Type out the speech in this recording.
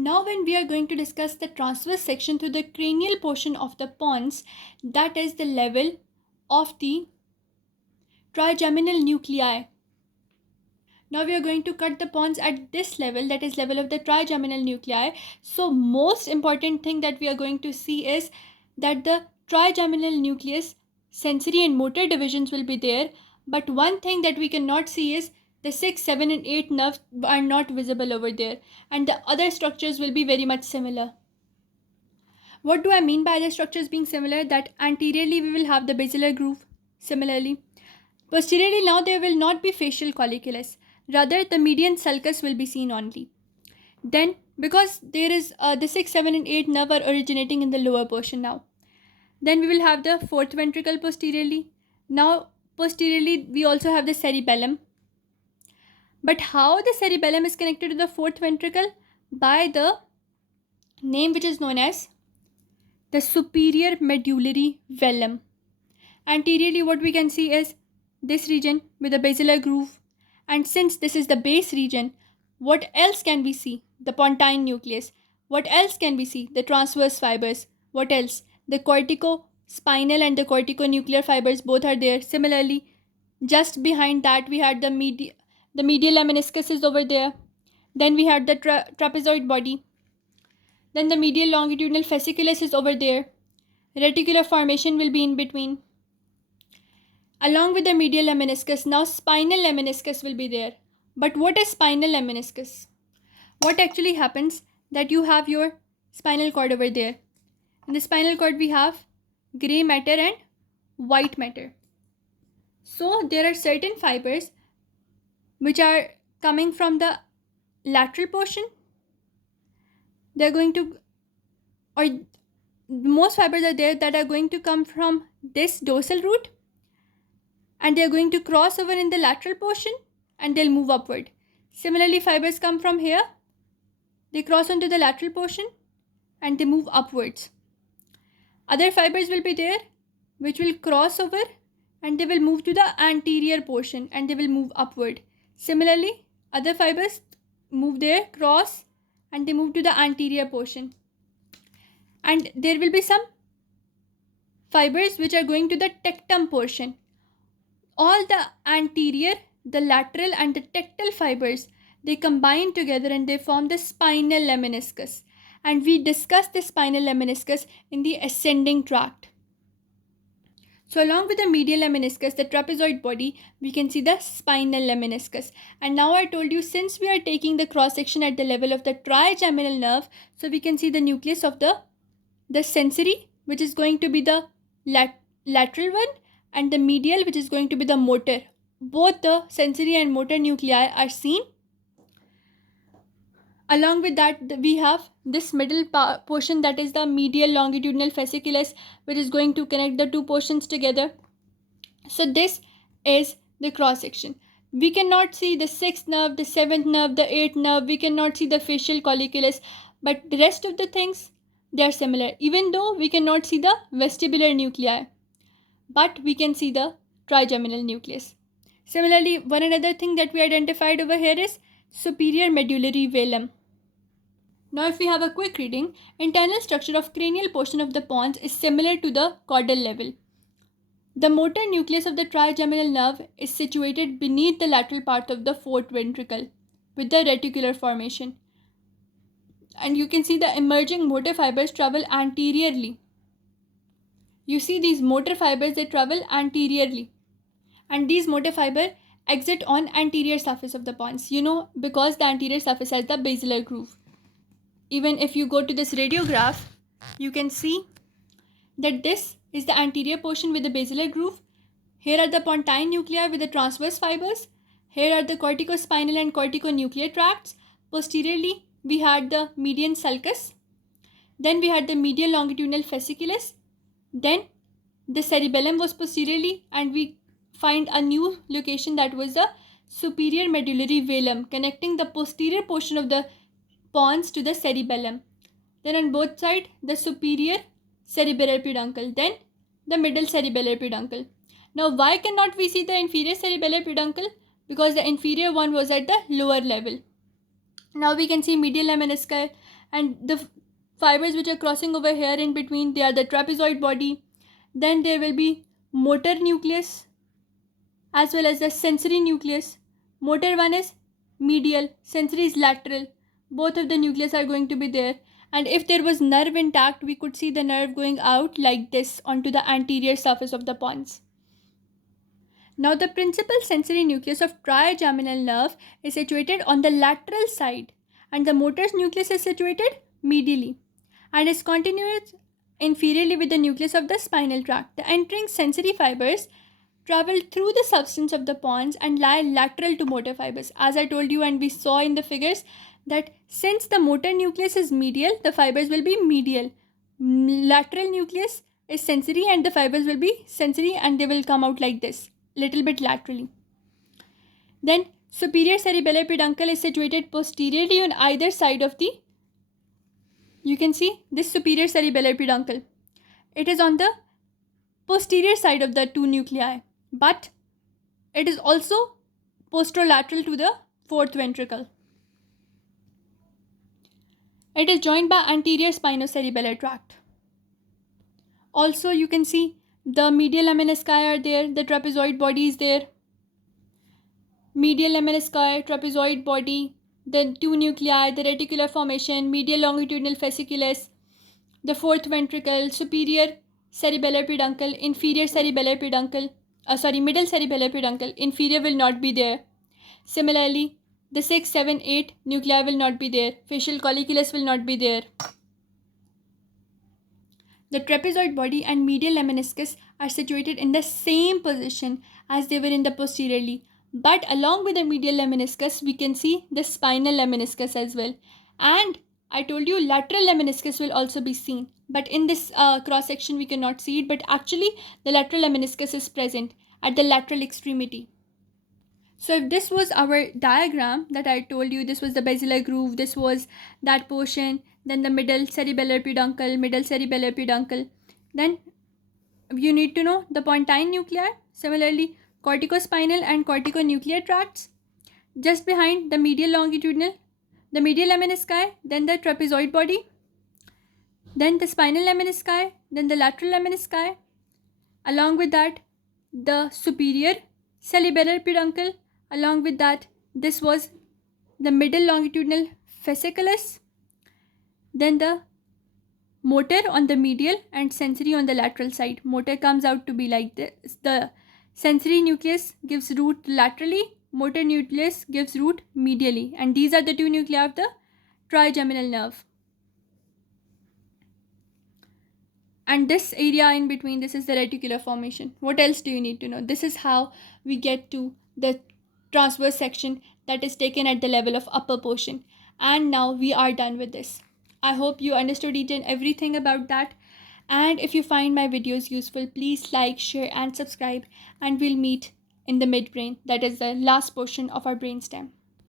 Now when we are going to discuss the transverse section to the cranial portion of the pons, that is the level of the trigeminal nuclei. Now we are going to cut the pons at this level, that is level of the trigeminal nuclei. So most important thing that we are going to see is that the trigeminal nucleus sensory and motor divisions will be there, but one thing that we cannot see is the 6, 7 and 8 nerves are not visible over there, and the other structures will be very much similar. What do I mean by the structures being similar? That anteriorly we will have the basilar groove. Similarly, posteriorly now there will not be facial colliculus. Rather, the median sulcus will be seen only. Then, because there is the 6, 7 and 8 nerve are originating in the lower portion now. Then we will have the fourth ventricle posteriorly. Now, posteriorly we also have the cerebellum. But how the cerebellum is connected to the fourth ventricle? By the name which is known as the superior medullary velum. Anteriorly what we can see is this region with the basilar groove, and since this is the base region, what else can we see? The pontine nucleus. What else can we see? The transverse fibers. What else? The corticospinal and the corticonuclear fibers both are there. Similarly, just behind that we had the medial lemniscus is over there. Then we had the trapezoid body. Then the medial longitudinal fasciculus is over there. Reticular formation will be in between. Along with the medial lemniscus, now spinal lemniscus will be there. But what is spinal lemniscus? What actually happens that you have your spinal cord over there. In the spinal cord we have gray matter and white matter. So there are certain fibers which are coming from the lateral portion. They're going to, or most fibers are there that are going to come from this dorsal root, and they're going to cross over in the lateral portion and they'll move upward. Similarly, fibers come from here, they cross onto the lateral portion and they move upwards. Other fibers will be there which will cross over and they will move to the anterior portion and they will move upward. Similarly, other fibers move there, cross, and they move to the anterior portion. And there will be some fibers which are going to the tectum portion. All the anterior, the lateral and the tectal fibers, they combine together and they form the spinal lemniscus. And we discussed the spinal lemniscus in the ascending tract. So along with the medial lemniscus, the trapezoid body, we can see the spinal lemniscus. And now I told you, since we are taking the cross section at the level of the trigeminal nerve, so we can see the nucleus of the sensory, which is going to be the lateral one, and the medial, which is going to be the motor. Both the sensory and motor nuclei are seen. Along with that, we have this middle portion, that is the medial longitudinal fasciculus, which is going to connect the two portions together. So this is the cross section. We cannot see the 6th nerve, the 7th nerve, the 8th nerve. We cannot see the facial colliculus, but the rest of the things, they are similar. Even though we cannot see the vestibular nuclei, but we can see the trigeminal nucleus. Similarly, one another thing that we identified over here is superior medullary velum. Now if we have a quick reading, internal structure of cranial portion of the pons is similar to the caudal level. The motor nucleus of the trigeminal nerve is situated beneath the lateral part of the fourth ventricle with the reticular formation. And you can see the emerging motor fibers travel anteriorly. You see these motor fibers, they travel anteriorly. And these motor fibers exit on anterior surface of the pons. You know, because the anterior surface has the basilar groove. Even if you go to this radiograph, you can see that this is the anterior portion with the basilar groove. Here are the pontine nuclei with the transverse fibers. Here are the corticospinal and corticonuclear tracts. Posteriorly, we had the median sulcus. Then we had the medial longitudinal fasciculus. Then the cerebellum was posteriorly, and we find a new location, that was the superior medullary velum, connecting the posterior portion of the pons to the cerebellum. Then on both sides, the superior cerebellar peduncle, then the middle cerebellar peduncle. Now why cannot we see the inferior cerebellar peduncle? Because the inferior one was at the lower level. Now we can see medial lemniscus, and the fibers which are crossing over here in between, they are the trapezoid body. Then there will be motor nucleus as well as the sensory nucleus. Motor one is medial, sensory is lateral. Both of the nucleus are going to be there. And if there was nerve intact, we could see the nerve going out like this onto the anterior surface of the pons. Now the principal sensory nucleus of trigeminal nerve is situated on the lateral side, and the motor nucleus is situated medially and is continuous inferiorly with the nucleus of the spinal tract. The entering sensory fibers travel through the substance of the pons and lie lateral to motor fibers. As I told you and we saw in the figures that since the motor nucleus is medial, the fibers will be medial. Lateral nucleus is sensory and the fibers will be sensory and they will come out like this, little bit laterally. Then superior cerebellar peduncle is situated posteriorly on either side of the, you can see this superior cerebellar peduncle. It is on the posterior side of the two nuclei, but it is also posterolateral to the fourth ventricle. It is joined by anterior spinocerebellar tract. Also, you can see the medial lemnisci are there, the trapezoid body is there. Medial lemnisci, trapezoid body, the two nuclei, the reticular formation, medial longitudinal fasciculus, the fourth ventricle, superior cerebellar peduncle, inferior cerebellar peduncle, middle cerebellar peduncle, inferior will not be there. Similarly, the 6, 7, 8 nuclei will not be there. Facial colliculus will not be there. The trapezoid body and medial lemniscus are situated in the same position as they were in the posteriorly. But along with the medial lemniscus, we can see the spinal lemniscus as well. And I told you lateral lemniscus will also be seen. But in this cross section, we cannot see it. But actually, the lateral lemniscus is present at the lateral extremity. So if this was our diagram that I told you, this was the basilar groove, this was that portion, then the middle cerebellar peduncle, then you need to know the pontine nuclei, similarly corticospinal and corticonuclear tracts, just behind the medial longitudinal, the medial lemnisci, then the trapezoid body, then the spinal lemnisci, then the lateral lemnisci, along with that the superior cerebellar peduncle, along with that this was the middle longitudinal fasciculus, then the motor on the medial and sensory on the lateral side. Motor comes out to be like this. The sensory nucleus gives root laterally, motor nucleus gives root medially, and these are the two nuclei of the trigeminal nerve. And this area in between, this is the reticular formation. What else do you need to know? This is how we get to the transverse section that is taken at the level of upper portion. And now we are done with this. I hope you understood each and everything about that. And if you find my videos useful, please like, share and subscribe. And we'll meet in the midbrain, that is the last portion of our brainstem.